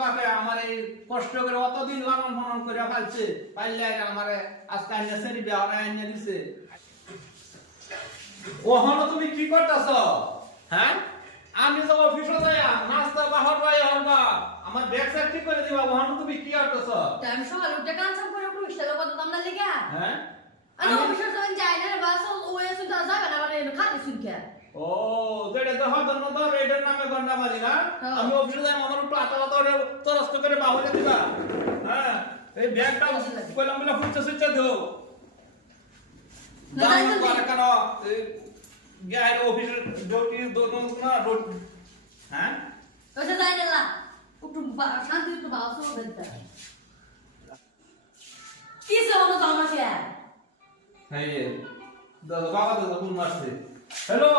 বাপে আমার এই কষ্ট করে অতদিন লালন পালন করে ফেলছে পাইলে আমারে আজকে আইনে সেরি বিয়া আইনে দিছে। ওহনো তুমি কি করতেছ? হ্যাঁ? আমি তো অফিসে যাই নাস্তা বাহর বাই হবা আমার ব্যাগ স্যাগ ঠিক করে দিবা ওহনো তুমি কি করতেছ? আমি সকালে উঠে সাম করে পুলিশ তেল কত দাম না লেগে হ্যাঁ? আমি সময় যাই না বাস ও এসে তো যাবে না মানে খাতে শুনকে। ও তো হদর না ধর এটার নামে গন্ডা মারি না। হ্যাঁ। আমি অফিসে যাই আমার একটু আতা আতা করে তরস্ত করে বাহুলে দিবা। হ্যাঁ এই ব্যাগটা কইলাম বলে ফুচা সুচা দিও। দাম করে কেন? গায়ের অফিসের ডিউটি দোনো না রোড হ্যাঁ? ওটা যাই না একটু শান্তি একটু বাস ও বেলতে কি সে হলো সমস্যা এই দাদা বাবা দাদা ফোন মারছে? হ্যালো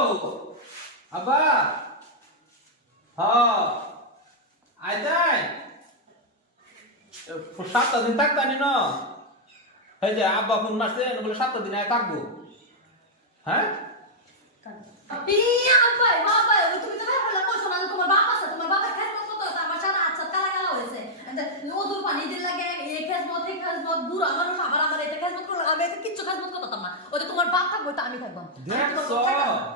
আব্বা। হ্যাঁ আই যাই সাতটা দিন থাকতানি ন এই যে আব্বা ফোন মারছে বলে সাতটা দিন আয় থাকব। হ্যাঁ? আমি থাকব।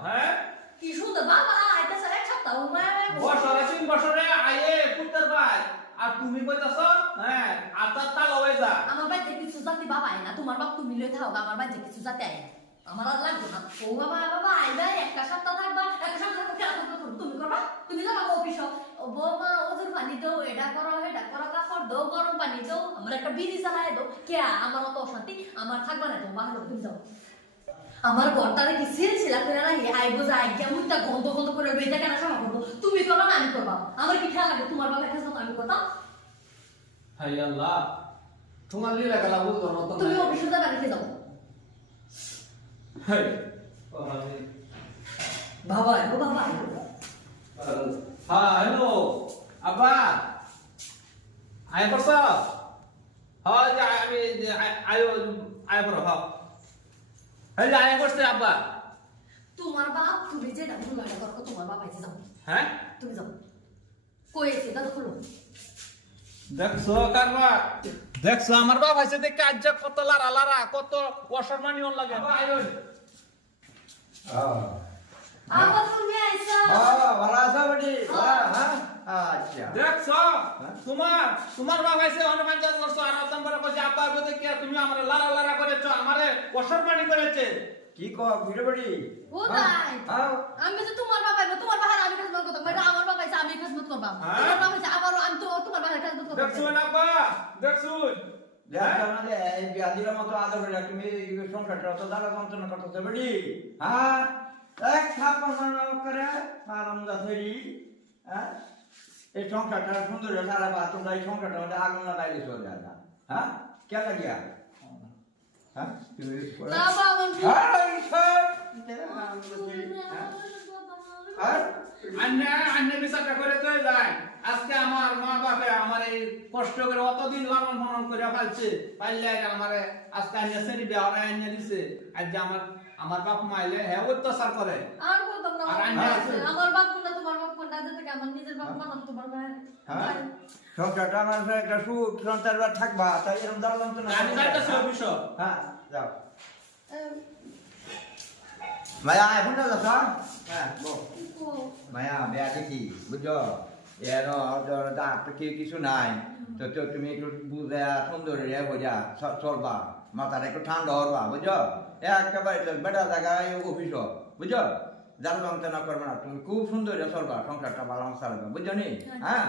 হ্যাঁ? কি সুন্দর বাবা আইতাছে এক সপ্তাহ মায়ের বছরে তিন বছরে আয়ে কুত্তার ভাই আর তুমি কইতাছ হ্যাঁ আতার তাল হয়ে যা। আমার বাড়িতে কিছু জাতি বাবা আয় না তোমার বাপ তুমি লই থাকো আমার বাড়িতে কিছু জাতি আয় আমার আর লাগবে না। ও বাবা বাবা আইবা একটা সপ্তাহ থাকবা, একটা সপ্তাহ থাকবা তুমি করবা তুমি যাবা অফিস বৌমা ওদের পানি দাও এটা করো এটা করো কাপড় দাও গরম পানি দাও আমার একটা বিড়ি চালাই দাও কে আমার মতো অশান্তি। আমার থাকবা না তো বাহির তুমি যাও আমার ঘরটারে কি সিল সিলসিলা করে না আইবো যা আজ্ঞা মুখটা গন্ধ গন্ধ করে এটা কেন সামা করব। তুমি করবা না আমি করবা। আমার কি খেয়াল লাগে তোমার বাবা কাছে আমি কথা হাই আল্লাহ তোমার লীলা গেলা বুঝতো না তুমি অফিসে যাবা রেখে যাও। হাই বাবা ও বাবা হ্যাঁ হ্যালো আব্বা। আয় করছ হ্যাঁ যে আমি আয়- আয় আয় করো হ্যাঁ। এই যে আয় করছে আব্বা। তোমার বাপ তুমি যেটা ভুল এটা করো তোমার বাবা এসে যাও। হ্যাঁ? তুমি যাও। দাদা খুলো। দেখছ কারবা? দেখছ আমার বাপ আছে দেখে আজ যা কত লারা লারা কত লাগে। তুমি আইসা ভালো আছো হ্যাঁ আচ্ছা। দেখছ? তোমার তোমার বাপ হনুমান চাষ করছ আর কইছে আব্বা তুমি আমারে লারা আমারে অসম্মানী করেছে। কি কো ঘুরে বেটি ও তাই? হ্যাঁ। আমি তো তোমার বাবা আইবো, তোমার বাবার আমি খাসমত করতাম। মানে আমার বাবা আমি খাসমত করবাম হ্যাঁ? তোমার বাবা আবার আমি তো তোমার বাবার খাসমত করতাম দেখছ না আব্বা? দেখছ? দেখো আমাদের এই বিয়াদির মতো আদর করে তুমি সংসারটা অত দ্বারা যন্ত্রণা করতেছো বেটি হ্যাঁ? এক থাপ করে আরাম দাসেরি হ্যাঁ? এই সংসারটা সুন্দর সারা বা তোমরা এই সংসারটা আগুন লাগাইলে চলে যায় না হ্যাঁ? কে লাগিয়া? হ্যাঁ আর? আন্না আন্না বিচারটা করে তো যায়। আজকে আমার মা বাপে আমার এই কষ্ট করে অতদিন লালন পালন করে ফেলছে। পাইলে আমারে আজকে আন্না সেরি বিয়া আন্না দিছে। আজ যে আমার আমার বাপ মাইলে হ্যাঁ অত্যাচার করে। আর না আমার বাপ কোনটা তোমার বাপ কোনটা যেতে আমার নিজের বাপ মানাম তোমার ভাই হ্যাঁ? সংসারটা আমার একটা সুখ সন্তানরা থাকবা তাই এরকম দ্বারা যন্ত্রণা আমি যাইতেছি অফিস। হ্যাঁ যাও। মায়া এখন হ্যাঁ মায়া বেয়া দেখি বুঝছ এর কি কিছু নাই তো তুমি একটু বুঝে সুন্দর রে বোঝা চলবা মাথাটা একটু ঠান্ডা হরবা বুঝছ একেবারে বেটা জায়গায় অফিস বুঝছ যার যন্ত্রণা করবে না তুমি খুব সুন্দর চলবা সংসারটা ভালো চালাবে বুঝছ নি হ্যাঁ